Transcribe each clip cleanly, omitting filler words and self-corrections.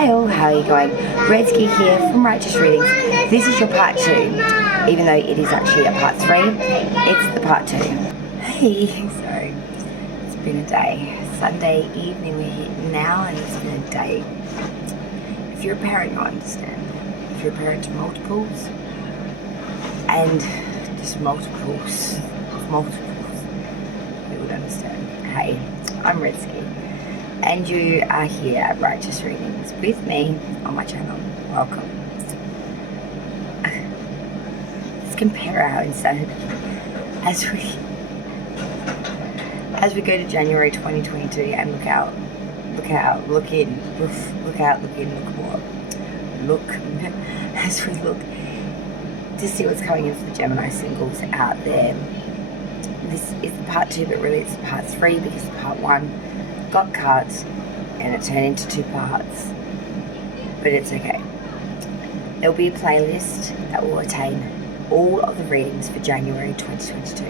Hey all, how are you going? Redsky here from Righteous Readings. This is your part 2, even though it is actually a part 3. It's the part 2. Hey, so it's been a day. Sunday evening we're here now, and it's been a day. If you're a parent, you'll understand. If you're a parent to multiples, and just multiples, you would understand. Hey, I'm Redsky, and you are here at Righteous Readings with me on my channel. Welcome. Let's compare our insanity as we go to January 2022 and look as we look to see what's coming in for the Gemini singles out there. This is the part 2, but really it's the part 3 because the part 1 got cut and it turned into 2 parts, but it's okay. There'll be a playlist that will attain all of the readings for January 2022.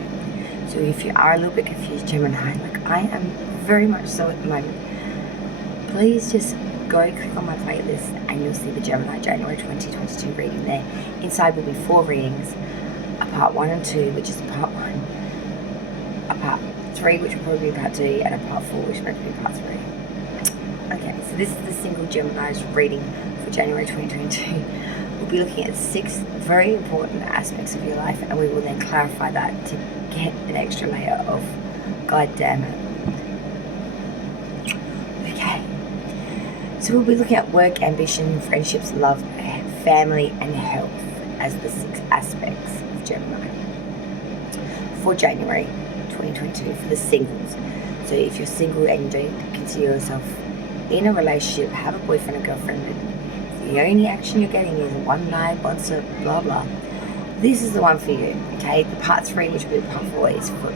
So if you are a little bit confused, Gemini, like I am very much so at the moment, please just go click on my playlist and you'll see the Gemini January 2022 reading there. Inside will be 4 readings, a part 1 and 2, which is the part 1, a part 3, which will probably be part 2, and a part 4, which is going to be part 3. Okay, so this is the single Gemini's reading for January 2022. We'll be looking at 6 very important aspects of your life, and we will then clarify that to get an extra layer of God damn it. Okay, so we'll be looking at work, ambition, friendships, love, family, and health as the 6 aspects of Gemini for January 2022 for the singles. So if you're single and you don't consider yourself in a relationship, have a boyfriend or girlfriend, and the only action you're getting is one night, once a blah blah, this is the one for you. Okay, the part 3, which will be part 4, is for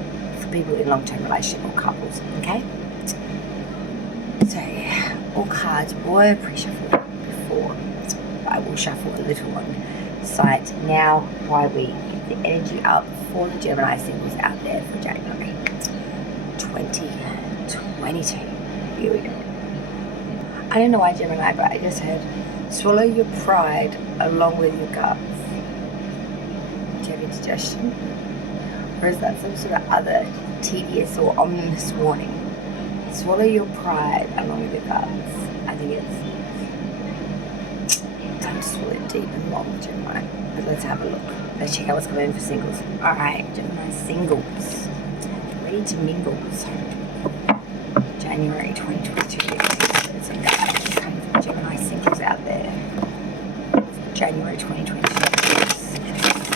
people in long-term relationship or couples. Okay, so all cards were pre-shuffled before. I will shuffle a little on site now while we get the energy up for the Gemini singles out there for January 2022. Here we go. I don't know why, Gemini, but I just heard swallow your pride along with your guts. Do you have a suggestion? Or is that some sort of other tedious or ominous warning? Swallow your pride along with your guts. I think it's time to swallow it deep and long, Gemini. But let's have a look. Let's check out what's coming in for singles. Alright, Gemini singles. Ready to mingle. So, January 2022. There's some guys coming from Gemini singles out there. January 2022.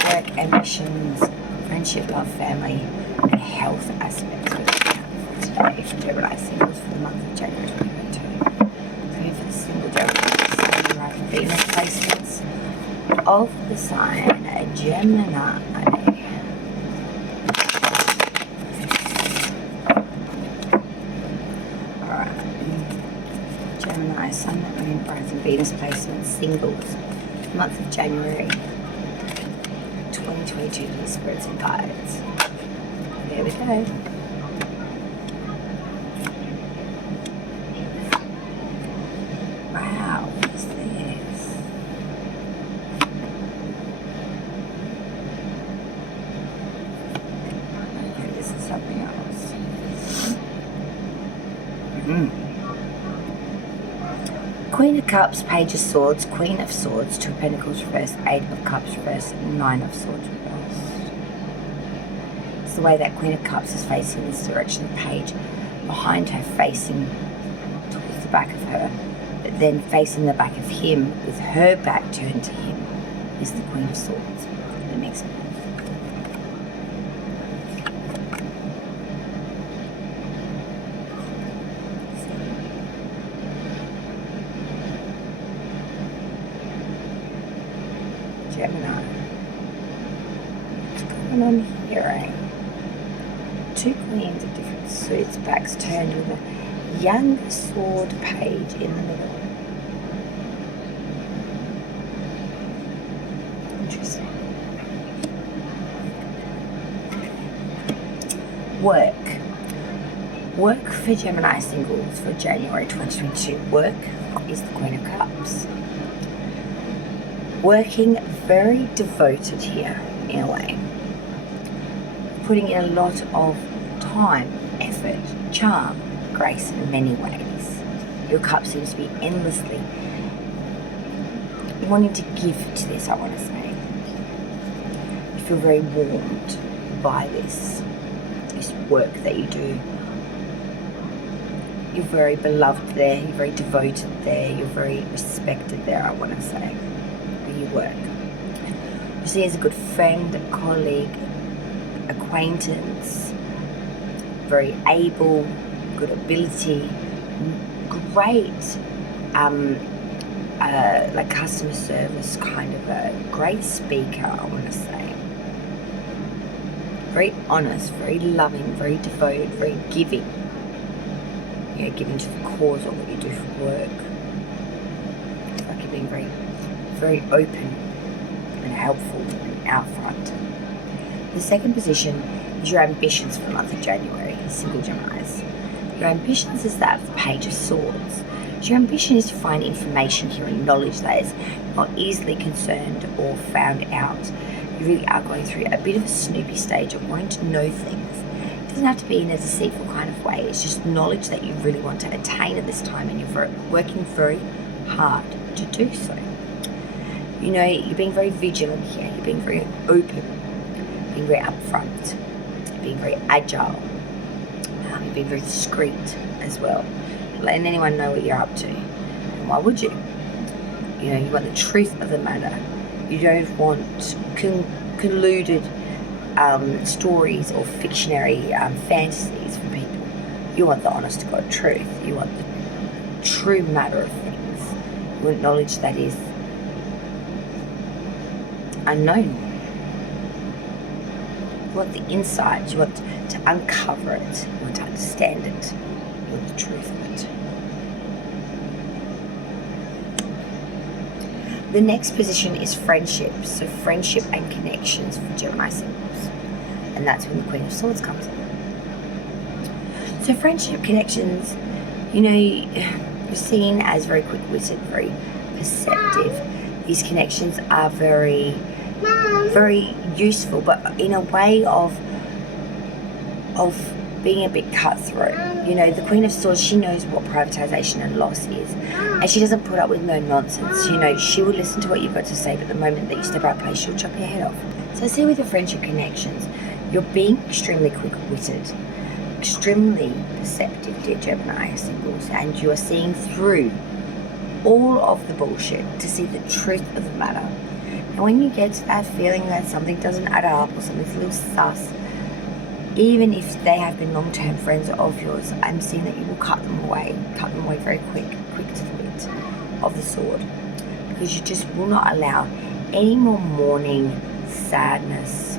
Work, ambitions, friendship, love, family, and health aspects for today for Gemini singles for the month of January 2022. Looking for the single Gemini Venus placements of the sign Gemini. Alright. Gemini, Sun, Moon, Rising, Venus placements, singles, month of January 2022 to the spirits and guides. There we go. Wow, what's this? Okay, this is something else. Queen of Cups, Page of Swords, Queen of Swords, 2 of Pentacles reversed, 8 of Cups reversed, 9 of Swords reversed. It's the way that Queen of Cups is facing this direction, the Page behind her facing towards the back of her, but then facing the back of him with her back turned to him is the Queen of Swords. That makes sense. Gemini. What's going on here, eh? 2 queens of different suits, backs turned with a young sword page in the middle. Interesting. Work. Work for Gemini singles for January 2022. Work is the Queen of Cups. Working very devoted here in a way. Putting in a lot of time, effort, charm, grace in many ways. Your cup seems to be endlessly wanting to give to this, I want to say. You feel very warmed by this work that you do. You're very beloved there, you're very devoted there, you're very respected there, I want to say, where you work. You see as a good friend, a colleague, acquaintance, very able, good ability, great like customer service kind of a great speaker, I want to say. Very honest, very loving, very devoted, very giving. You know, giving to the cause of what you do for work. It's like you're being very, very open and helpful and out front. The second position is your ambitions for the month of January, single Geminis. Your ambitions is that of the Page of Swords. So your ambition is to find information here and knowledge that is not easily concerned or found out. You really are going through a bit of a snoopy stage of wanting to know things. It doesn't have to be in a deceitful kind of way. It's just knowledge that you really want to attain at this time, and you're working very hard to do so. You know, you're being very vigilant here. You're being very open, being very upfront, being very agile. You're being very discreet as well. Letting anyone know what you're up to. And why would you? You know, you want the truth of the matter. You don't want colluded stories or fictionary fantasies from people. You want the honest to God truth. You want the true matter of things. You want knowledge that is unknown. You want the insight. You want to uncover it. You want to understand it. You want the truth of it. The next position is friendship. So friendship and connections for Gemini singles. And that's when the Queen of Swords comes in. So friendship connections, you know, you're seen as very quick-witted, very perceptive. These connections are very, very useful, but in a way of being a bit cutthroat. You know, the Queen of Swords, she knows what privatization and loss is, and she doesn't put up with no nonsense. You know, she will listen to what you've got to say, but the moment that you step out of place, she'll chop your head off. So I see with your friendship connections, you're being extremely quick-witted, extremely perceptive, dear Gemini singles, and you are seeing through all of the bullshit to see the truth of the matter. And when you get to that feeling that something doesn't add up or something's a little sus, even if they have been long-term friends of yours, I'm seeing that you will cut them away very quick to the wit of the sword, because you just will not allow any more mourning, sadness,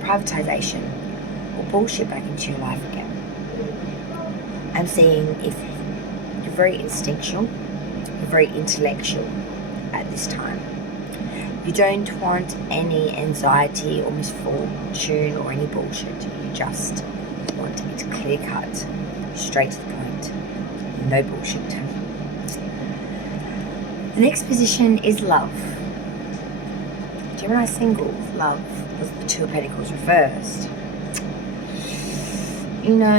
privatization, or bullshit back into your life again. I'm seeing if you're very instinctual, you're very intellectual at this time. You don't want any anxiety or misfortune or any bullshit. You just want it clear cut, straight to the point, no bullshit. The next position is love. Gemini singles, love was the Two of Pentacles reversed. You know,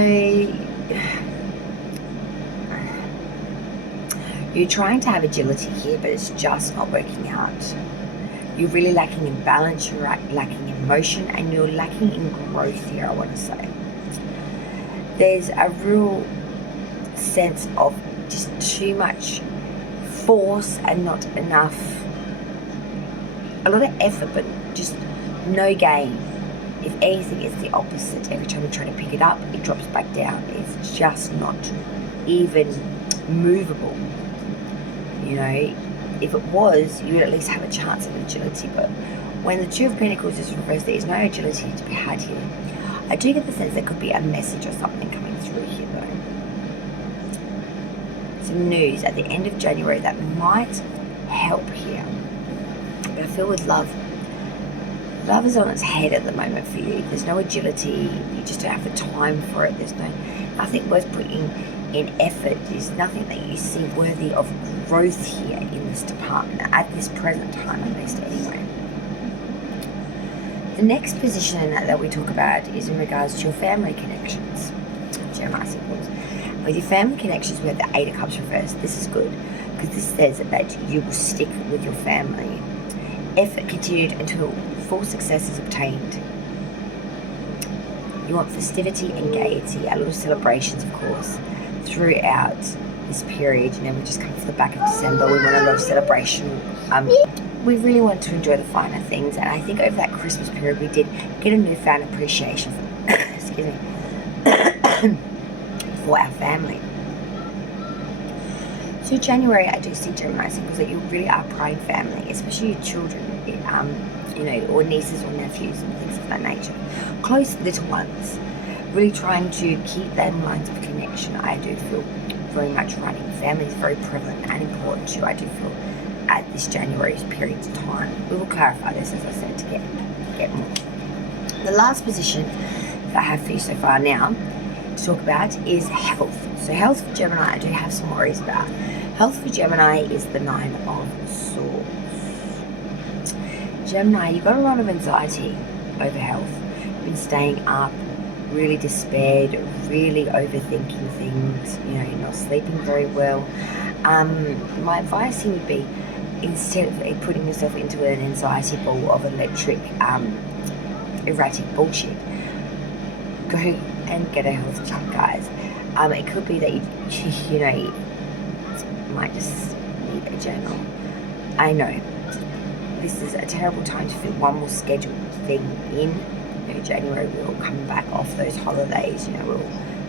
you're trying to have agility here, but it's just not working out. You're really lacking in balance, you're lacking in motion, and you're lacking in growth here, I want to say. There's a real sense of just too much force and not enough, a lot of effort, but just no gain. If anything, it's the opposite. Every time you try to pick it up, it drops back down. It's just not even movable. You know, if it was, you would at least have a chance of agility, but when the Two of Pentacles is reversed, there is no agility to be had here. I do get the sense there could be a message or something coming through here though. Some news at the end of January that might help here. But I feel with love, Love is on its head at the moment for you. There's no agility. You just don't have the time for it. There's nothing worth putting in effort. There's nothing that you see worthy of growth here in this department at this present time, at least anyway. The next position that we talk about is in regards to your family connections. Gemini symbols. With your family connections, we have the Eight of Cups reversed. This is good because this says that you will stick with your family. Effort continued until full success is obtained. You want festivity and gaiety, a lot of celebrations, of course, throughout this period. You know, we just come off the back of December. We want a lot of celebration. We really want to enjoy the finer things, and I think over that Christmas period we did get a newfound appreciation for, excuse me, for our family. So January, I do see Gemini symbols that you really are pride family, especially your children, you know, or nieces or nephews and things of that nature. Close little ones, really trying to keep them lines of connection. I do feel very much running. Family is very prevalent and important to you, I do feel, at this January period of time. We will clarify this, as I said, to get more. The last position that I have for you so far now to talk about is health. So health for Gemini, I do have some worries about. Health for Gemini is the Nine of Swords. Gemini, you've got a lot of anxiety over health. You've been staying up, really despaired, really overthinking things. You know, you're not sleeping very well. My advice here would be, instead of putting yourself into an anxiety ball of electric, erratic bullshit, go and get a health check, guys. It could be that you know, you might just need a journal. I know this is a terrible time to fit one more scheduled thing in. You know, January, we're all coming back off those holidays. You know,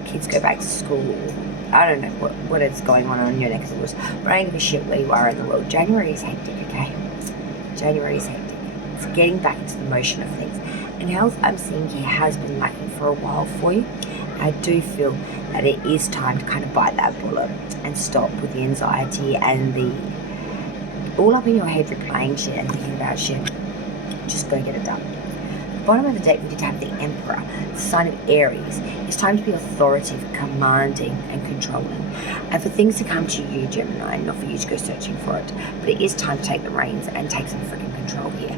kids go back to school. I don't know what is going on your neck of the woods, but I don't give a shit where you are in the world. January is hectic, okay? January is hectic. It's getting back into the motion of things. And health, I'm seeing here, has been lacking for a while for you. I do feel that it is time to kind of bite that bullet and stop with the anxiety and the all up in your head replaying shit and thinking about shit. Just go get it done. Bottom of the deck, we did have the Emperor, the sign of Aries. It's time to be authoritative, commanding, and controlling. And for things to come to you, Gemini, not for you to go searching for it. But it is time to take the reins and take some freaking control here.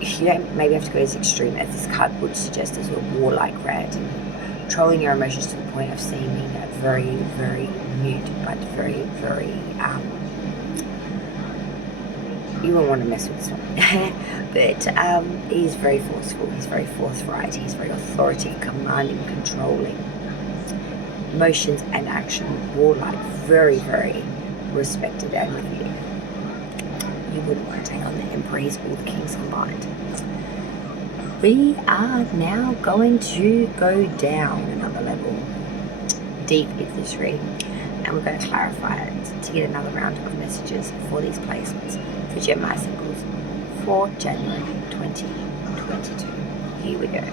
You don't maybe have to go as extreme as this card would suggest, as a warlike rant, and controlling your emotions to the point of seeming very, very mute, but very, very, you won't want to mess with this one. But he is very forceful, he's very forthright, he's very authoritative, commanding, controlling. Emotions and action, warlike, very, very respected and revered. You wouldn't want to take on the Emperor, he's all the kings combined. We are now going to go down another level, deep into this reading, and we're going to clarify it to get another round of messages for these placements for Gemini symbols for January 2022. Here we go.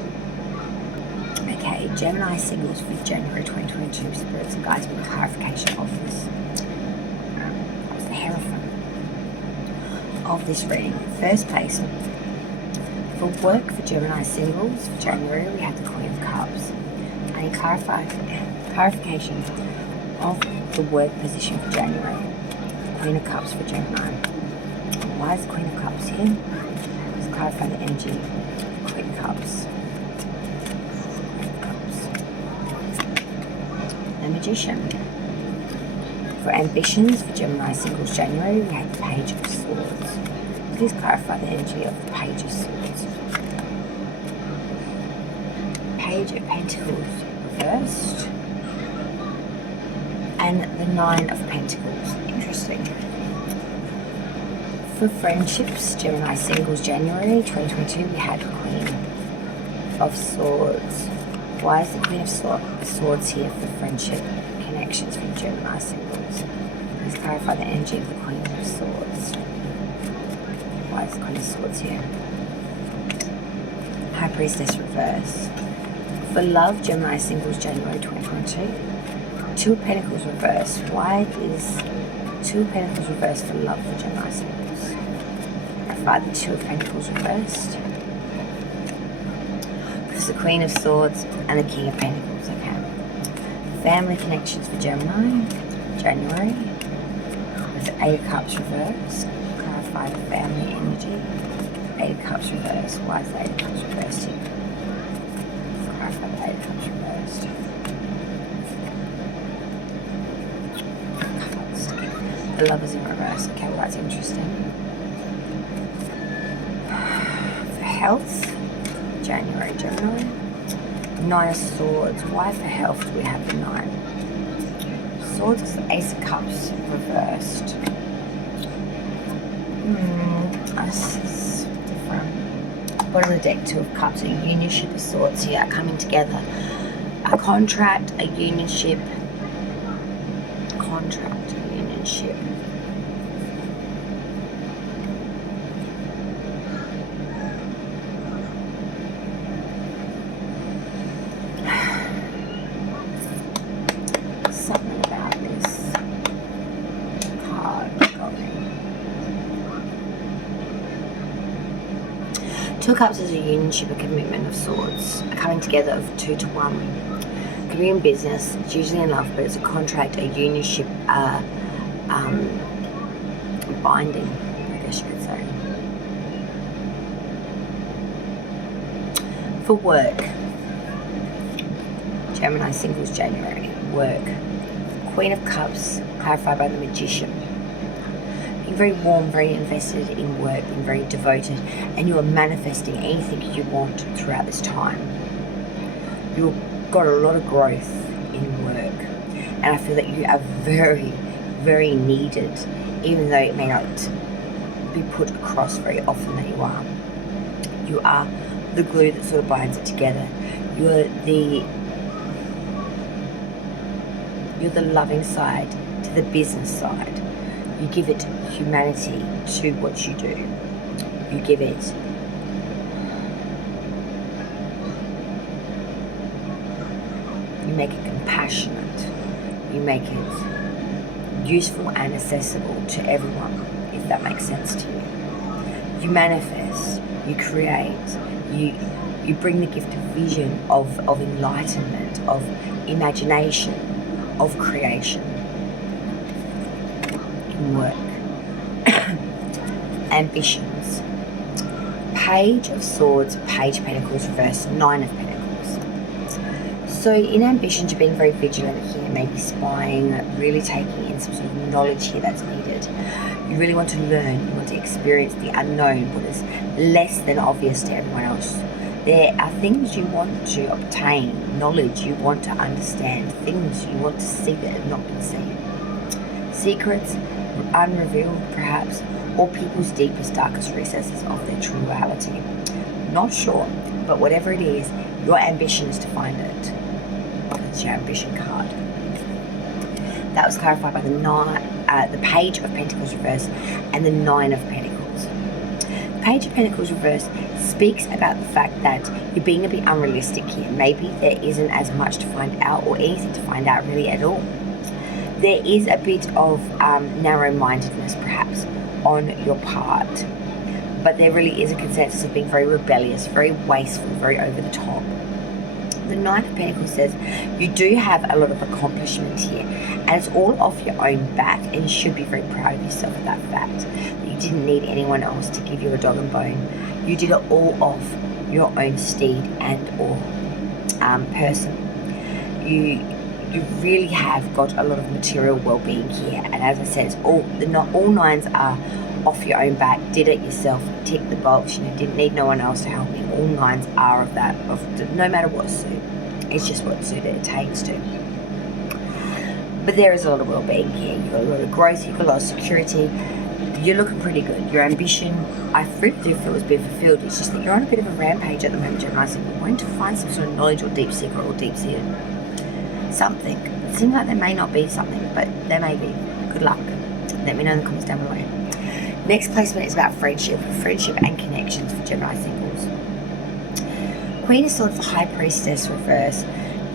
Okay, Gemini symbols for January 2022. Spirits and guides with clarification of this. That's the Hierophant of this reading. First place. For work for Gemini symbols for January, we have the Queen of Cups. And clarification of the work position for January. Queen of Cups for Gemini. Why is the Queen of Cups here? Let's clarify the energy of the Queen of Cups. Queen of Cups. The Magician. For ambitions for Gemini symbols January, we have the Page of Swords. Please clarify the energy of the Page of Swords. Page of Pentacles reversed. And the Nine of Pentacles. Interesting. For friendships, Gemini singles January 2022, we had Queen of Swords. Why is the Queen of Swords here for friendship connections from Gemini symbols? Please clarify the energy of the Queen of Swords. Why is the Queen of Swords here? High Priestess reverse. For love, Gemini singles January 2022. Two of Pentacles reverse. Why is Two of Pentacles reverse for love for Gemini symbols? by the Two of Pentacles reversed. Because the Queen of Swords and the King of Pentacles, okay. Family connections for Gemini, January. With the Eight of Cups reversed. Clarify the family energy. Eight of Cups reversed. Why is the Eight of Cups reversed here? Clarify the Eight of Cups reversed. The Lovers in reverse. Okay, well that's interesting. For health, January, Gemini. Nine of Swords. Why for health do we have the 9? Swords is the Ace of Cups reversed. This is different. Bottom of the deck, Two of Cups, a unionship of swords here coming together. A contract, a unionship. Contract, a unionship. Something about this card got me. Two of Cups is a unionship, a commitment of swords, a coming together of 2 to 1. Could be in business, it's usually in love, but it's a contract, a unionship, binding, I guess you could say. For work, Gemini singles, January, work. Queen of Cups, clarified by the Magician. Being very warm, very invested in work, being very devoted, and you are manifesting anything you want throughout this time. You've got a lot of growth in work, and I feel that you are very, very needed, even though it may not be put across very often that you are. You are the glue that sort of binds it together. You're the loving side to the business side. You give it humanity to what you do. You give it you make it compassionate. You make it useful and accessible to everyone, if that makes sense to you. You manifest, you create, you bring the gift of vision, of enlightenment, of imagination, of creation in work. Ambitions. Page of Swords, Page of Pentacles reversed, 9 of Pentacles. So in ambitions, you're being very vigilant here, maybe spying, really taking in some sort of knowledge here that's needed. You really want to learn, you want to experience the unknown, what is less than obvious to everyone else. There are things you want to obtain, knowledge you want to understand, things you want to see that have not been seen. Secrets, unrevealed perhaps, or people's deepest, darkest recesses of their true reality. Not sure, but whatever it is, your ambition is to find it. It's your ambition card. That was clarified by the Page of Pentacles reverse and the 9 of Pentacles. The Page of Pentacles reverse speaks about the fact that you're being a bit unrealistic here. Maybe there isn't as much to find out or anything to find out really at all. There is a bit of narrow-mindedness perhaps on your part, but there really is a consensus of being very rebellious, very wasteful, very over the top. The 9 of Pentacles says you do have a lot of accomplishment here, and it's all off your own back, and you should be very proud of yourself for that fact. That you didn't need anyone else to give you a dog and bone. You did it all off your own steed and or person. You really have got a lot of material well-being here, and as I said, it's all 9s are off your own back, did it yourself, tick the box, didn't need no one else to help me. All 9s are of that, no matter what suit, it's just what suit it takes to. But there is a lot of well-being here. You've got a lot of growth, you've got a lot of security, you're looking pretty good. Your ambition, I really do feel has been fulfilled. It's just that you're on a bit of a rampage at the moment, Gemini, so you're going to find some sort of knowledge or deep secret or deep-seated something. It seems like there may not be something, but there may be. Good luck. Let me know in the comments down below. Next placement is about friendship and connections for Gemini singles. Queen of Swords for High Priestess reverse.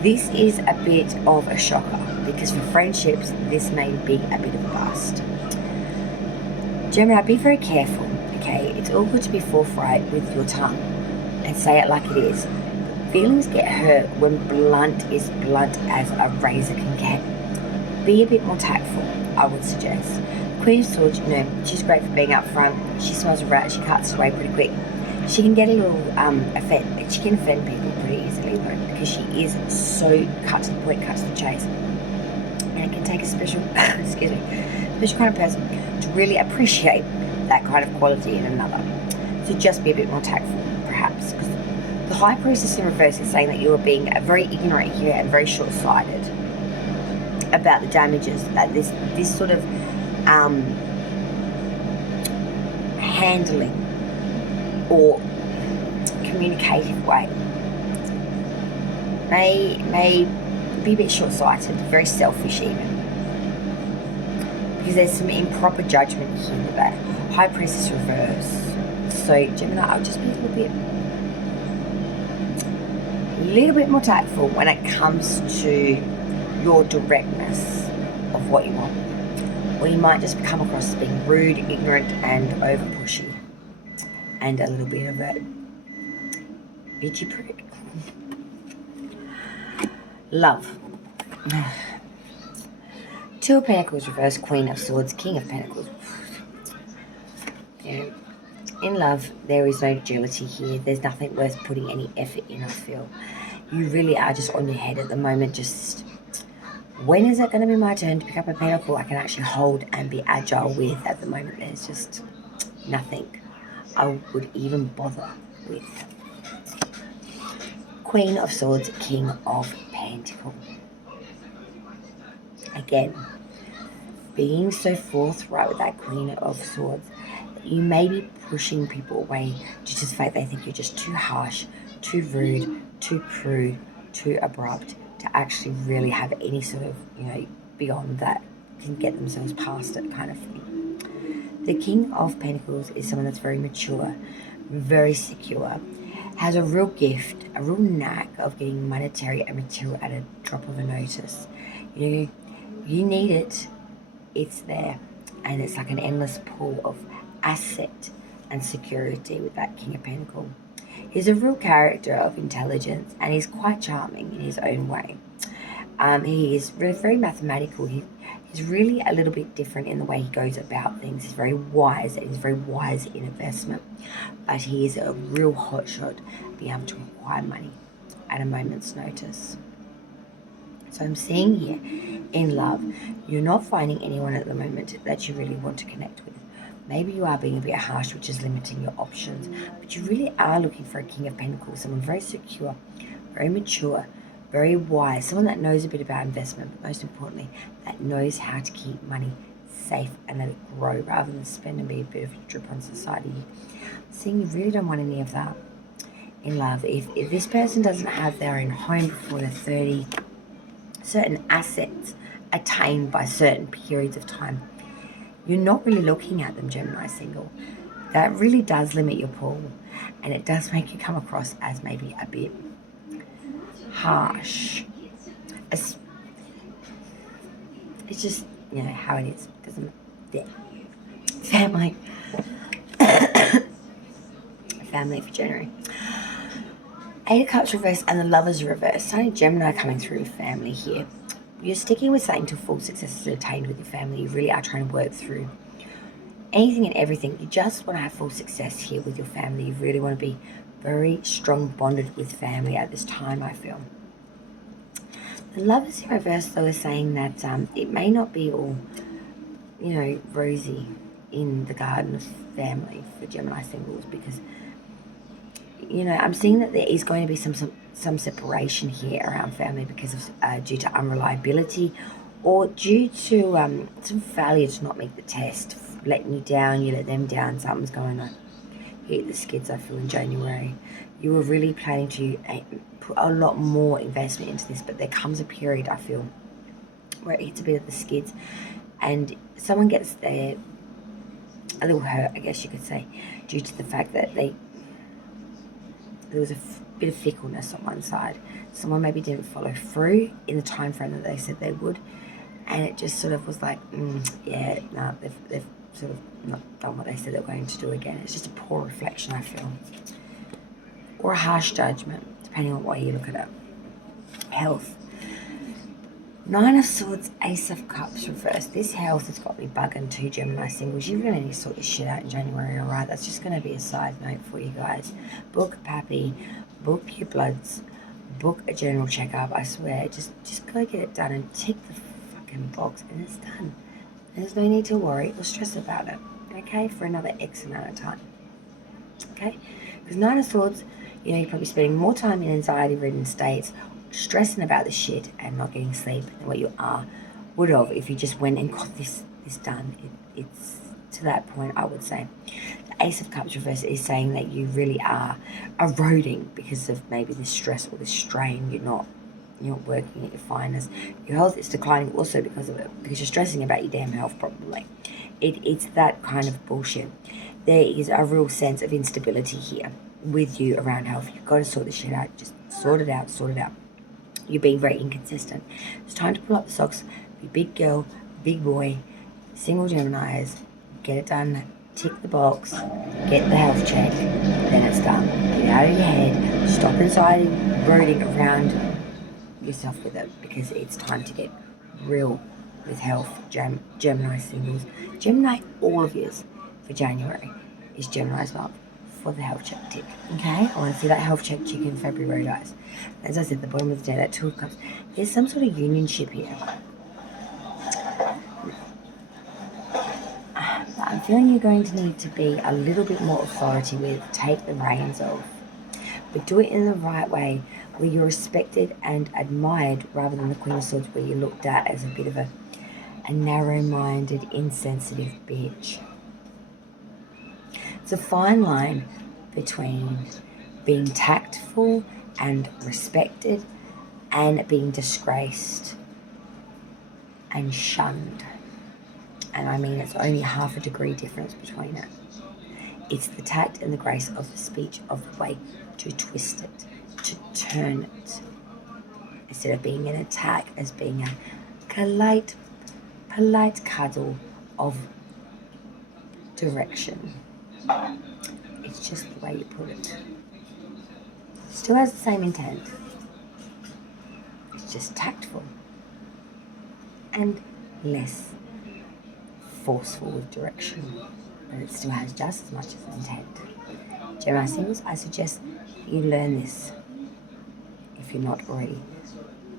This is a bit of a shocker because for friendships, this may be a bit of a bust. Gemini, be very careful, okay? It's all good to be forthright with your tongue and say it like it is. Feelings get hurt when blunt is blunt as a razor can get. Be a bit more tactful, I would suggest. Queen of Swords, she's great for being up front. She smells a rat, she cuts away pretty quick. She can get a little she can offend people pretty easily though, because she is so cut to the point, cut to the chase. And it can take a special, special kind of person to really appreciate that kind of quality in another. So just be a bit more tactful, perhaps. Because the High Priestess in reverse is saying that you are being very ignorant here and very short-sighted about the damages that this sort of handling or communicative way may be a bit short-sighted, very selfish even, because there's some improper judgment here with that High Priestess reverse. So Gemini, I'll just be a little bit more tactful when it comes to your directness of what you want, or you might just come across as being rude, ignorant, and over pushy, and a little bit of a bitchy prick. Love. Two of Pentacles reverse, Queen of Swords, King of Pentacles. Yeah. In love, there is no agility here. There's nothing worth putting any effort in, I feel. You really are just on your head at the moment. Just, when is it going to be my turn to pick up a pentacle I can actually hold and be agile with? At the moment, there's just nothing I would even bother with. Queen of Swords, King of Pentacles. Again, being so forthright with that Queen of Swords, you may be pushing people away due to the fact they think you're just too harsh, too rude, too crude, too abrupt to actually really have any sort of, beyond that, can get themselves past it kind of thing. The King of Pentacles is someone that's very mature, very secure, has a real gift, a real knack of getting monetary and material at a drop of a notice. You need it, it's there, and it's like an endless pool of asset and security with that King of Pentacles. He's a real character of intelligence, and he's quite charming in his own way. He is really very mathematical. He's really a little bit different in the way he goes about things. He's very wise, and he's very wise in investment. But he is a real hotshot, being able to acquire money at a moment's notice. So I'm seeing here, in love, you're not finding anyone at the moment that you really want to connect with. Maybe you are being a bit harsh, which is limiting your options. But you really are looking for a King of Pentacles, someone very secure, very mature, very wise, someone that knows a bit about investment, but most importantly, that knows how to keep money safe and let it grow rather than spend and be a bit of a drip on society. Seeing you really don't want any of that in love. If this person doesn't have their own home before they're 30, certain assets attained by certain periods of time, you're not really looking at them, Gemini single. That really does limit your pool, and it does make you come across as maybe a bit harsh. It's just, how it is. Doesn't it? Family. Family for January. Eight of Cups reverse and the Lovers reverse. Starting Gemini coming through with family here. You're sticking with something till full success is attained with your family. You really are trying to work through anything and everything. You just want to have full success here with your family. You really want to be very strong bonded with family at this time, I feel. The Lovers in reverse, though, is saying that it may not be all, rosy in the garden of family for Gemini singles, because I'm seeing that there is going to be some separation here around family because of due to unreliability, or due to some failure to not make the test, letting you down, you let them down, something's going on. Hit the skids, I feel, in January. You were really planning to put a lot more investment into this, but there comes a period, I feel, where it hits a bit of the skids, and someone gets a little hurt, I guess you could say, due to the fact that there was a bit of fickleness on one side. Someone maybe didn't follow through in the time frame that they said they would, and it just sort of was like, they've sort of not done what they said they were going to do again. It's just a poor reflection, I feel. Or a harsh judgment, depending on what you look at it. Health. 9 of Swords, Ace of Cups reversed. This health has got me bugging too, Gemini singles. You're going to need to sort this shit out in January, alright? That's just going to be a side note for you guys. Book Pappy, book your bloods, book a general checkup. I swear, just go get it done and tick the fucking box and it's done. There's no need to worry or stress about it, okay, for another X amount of time, okay? Because 9 of Swords, you're probably spending more time in anxiety-ridden states, stressing about the shit and not getting sleep than what you would have if you just went and got this done. It's to that point, I would say. The Ace of Cups reverse is saying that you really are eroding because of maybe this stress or this strain. You're not working at your finest. Your health is declining also because of it, because you're stressing about your damn health probably. It's that kind of bullshit. There is a real sense of instability here with you around health. You've got to sort this shit out. Just sort it out. You're being very inconsistent. It's time to pull up the socks, be big girl, big boy, single Geminis, get it done, tick the box, get the health check, then it's done. Get out of your head, stop anxiety brooding around yourself with it, because it's time to get real with health, Gemini singles. Gemini, all of yours for January is Gemini's month for the health check tick. Okay, I want to see that health check tick in February, guys. As I said, the bottom of the day, that 2 of Cups, there's some sort of unionship here. I'm feeling you're going to need to be a little bit more authority with, take the reins of, but do it in the right way, where you're respected and admired, rather than the Queen of Swords, where you're looked at as a bit of a narrow-minded, insensitive bitch. It's a fine line between being tactful and respected and being disgraced and shunned. And I mean, it's only half a degree difference between it. It's the tact and the grace of the speech, of the way to twist it, to turn it, instead of being an attack, as being a polite cuddle of direction. It's just the way you put it. Still has the same intent. It's just tactful and less forceful with direction, but it still has just as much as intent. Gemini singles, I suggest you learn this if you're not already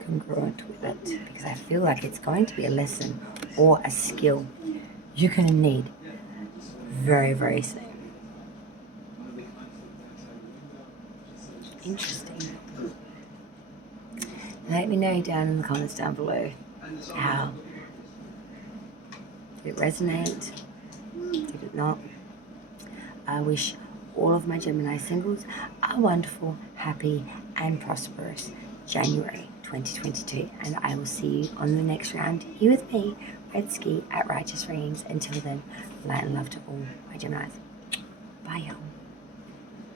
congruent with it, because I feel like it's going to be a lesson or a skill you're going to need very, very soon. Interesting. Let me know down in the comments down below how did it resonate, did it not? I wish all of my Gemini singles a wonderful, happy and prosperous January 2022, and I will see you on the next round here with me, Red Ski at Righteous Readings. Until then, light and love to all my Geminis. Bye y'all.